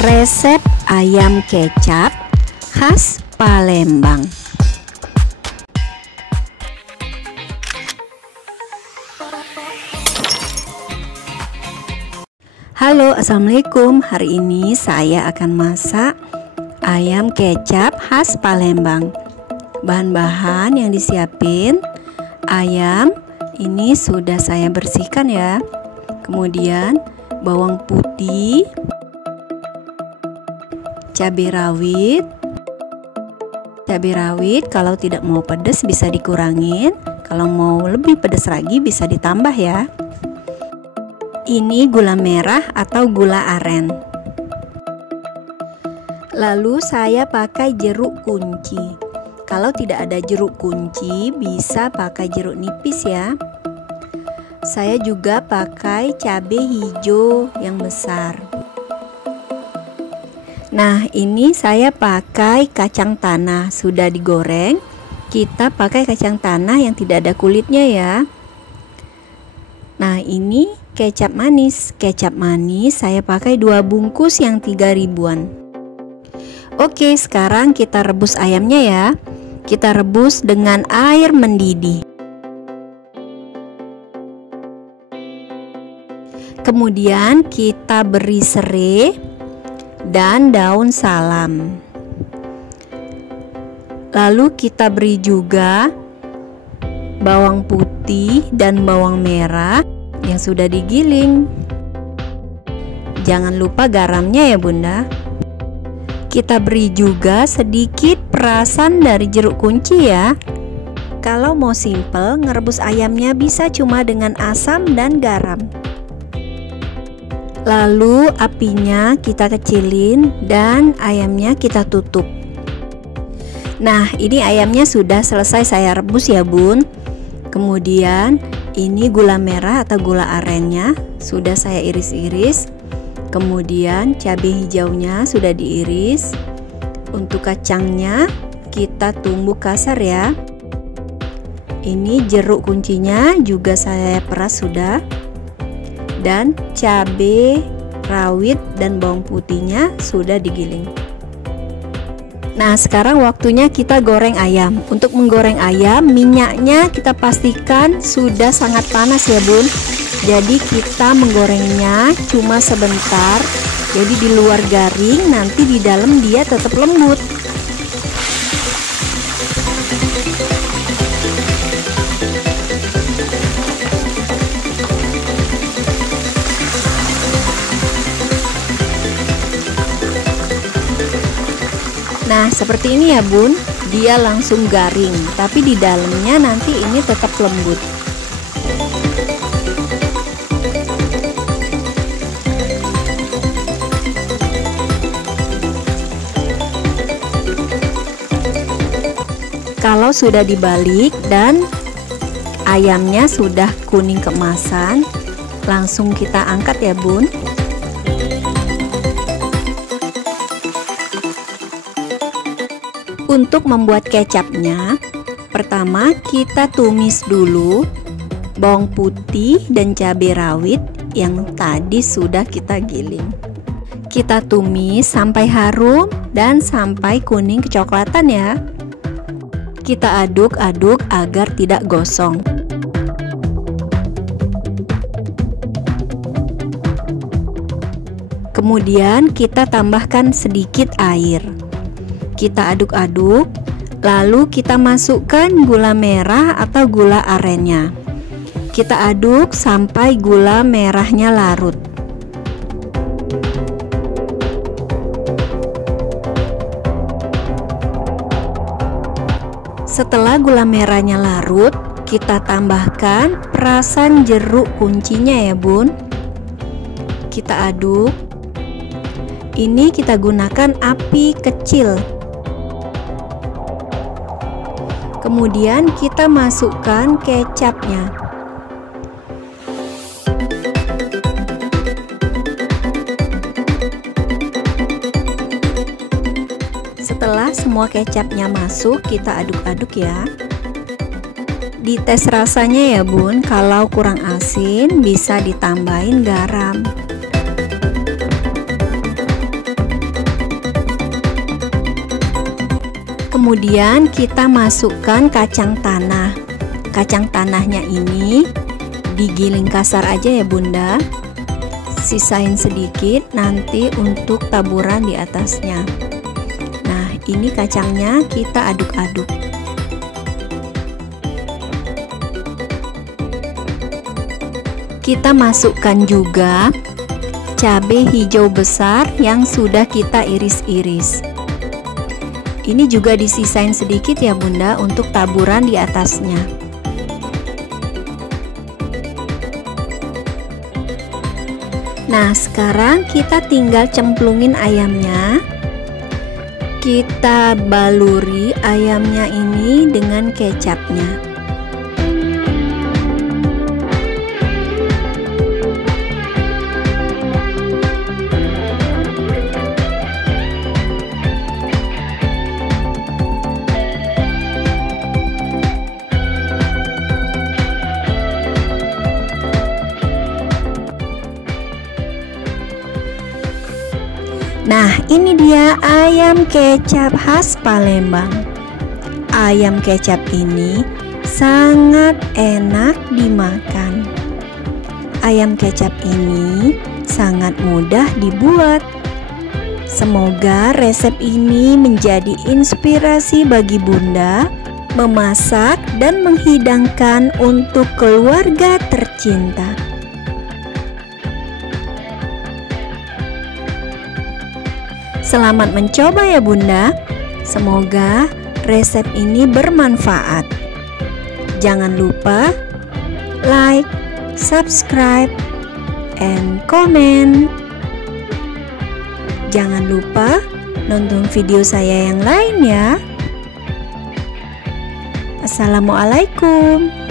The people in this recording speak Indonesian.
Resep ayam kecap khas Palembang. Halo, assalamualaikum. Hari ini saya akan masak ayam kecap khas Palembang. Bahan-bahan yang disiapin: ayam ini sudah saya bersihkan ya. Kemudian bawang putih, cabai rawit. Cabai rawit kalau tidak mau pedas bisa dikurangin, kalau mau lebih pedas lagi bisa ditambah ya. Ini gula merah atau gula aren. Lalu saya pakai jeruk kunci. Kalau tidak ada jeruk kunci bisa pakai jeruk nipis ya. Saya juga pakai cabai hijau yang besar. Nah, ini saya pakai kacang tanah sudah digoreng. Kita pakai kacang tanah yang tidak ada kulitnya ya. Nah, ini kecap manis. Kecap manis saya pakai 2 bungkus yang 3 ribuan. Oke, sekarang kita rebus ayamnya ya. Kita rebus dengan air mendidih. Kemudian kita beri serai dan daun salam. Lalu kita beri juga bawang putih dan bawang merah yang sudah digiling. Jangan lupa garamnya ya Bunda. Kita beri juga sedikit perasan dari jeruk kunci ya. Kalau mau simple, ngerebus ayamnya bisa cuma dengan asam dan garam. Lalu apinya kita kecilin dan ayamnya kita tutup. Nah, ini ayamnya sudah selesai saya rebus ya Bun. Kemudian ini gula merah atau gula arennya sudah saya iris-iris. Kemudian cabai hijaunya sudah diiris. Untuk kacangnya kita tumbuk kasar ya. Ini jeruk kuncinya juga saya peras sudah. Dan cabai rawit dan bawang putihnya sudah digiling. Nah, sekarang waktunya kita goreng ayam. Untuk menggoreng ayam, minyaknya kita pastikan sudah sangat panas ya Bun. Jadi kita menggorengnya cuma sebentar. Jadi di luar garing, nanti di dalam dia tetap lembut. Nah, seperti ini ya Bun, dia langsung garing, tapi di dalamnya nanti ini tetap lembut. Kalau sudah dibalik dan ayamnya sudah kuning keemasan, langsung kita angkat ya Bun. Untuk membuat kecapnya, pertama kita tumis dulu bawang putih dan cabai rawit yang tadi sudah kita giling. Kita tumis sampai harum dan sampai kuning kecoklatan ya. Kita aduk-aduk agar tidak gosong. Kemudian kita tambahkan sedikit air. Kita aduk-aduk, lalu kita masukkan gula merah atau gula arennya. Kita aduk sampai gula merahnya larut. Setelah gula merahnya larut, kita tambahkan perasan jeruk kuncinya ya Bun. Kita aduk. Ini kita gunakan api kecil. Kemudian kita masukkan kecapnya. Setelah semua kecapnya masuk, kita aduk-aduk ya. Dites rasanya ya Bun, kalau kurang asin bisa ditambahin garam. Kemudian kita masukkan kacang tanah. Kacang tanahnya ini digiling kasar aja ya Bunda. Sisain sedikit nanti untuk taburan di atasnya. Nah, ini kacangnya kita aduk-aduk. Kita masukkan juga cabai hijau besar yang sudah kita iris-iris. Ini juga disisain sedikit ya Bunda untuk taburan di atasnya. Nah, sekarang kita tinggal cemplungin ayamnya. Kita baluri ayamnya ini dengan kecapnya. Nah, ini dia ayam kecap khas Palembang. Ayam kecap ini sangat enak dimakan. Ayam kecap ini sangat mudah dibuat. Semoga resep ini menjadi inspirasi bagi Bunda memasak dan menghidangkan untuk keluarga tercinta. Selamat mencoba ya Bunda. Semoga resep ini bermanfaat. Jangan lupa like, subscribe, and comment. Jangan lupa nonton video saya yang lain ya. Assalamualaikum.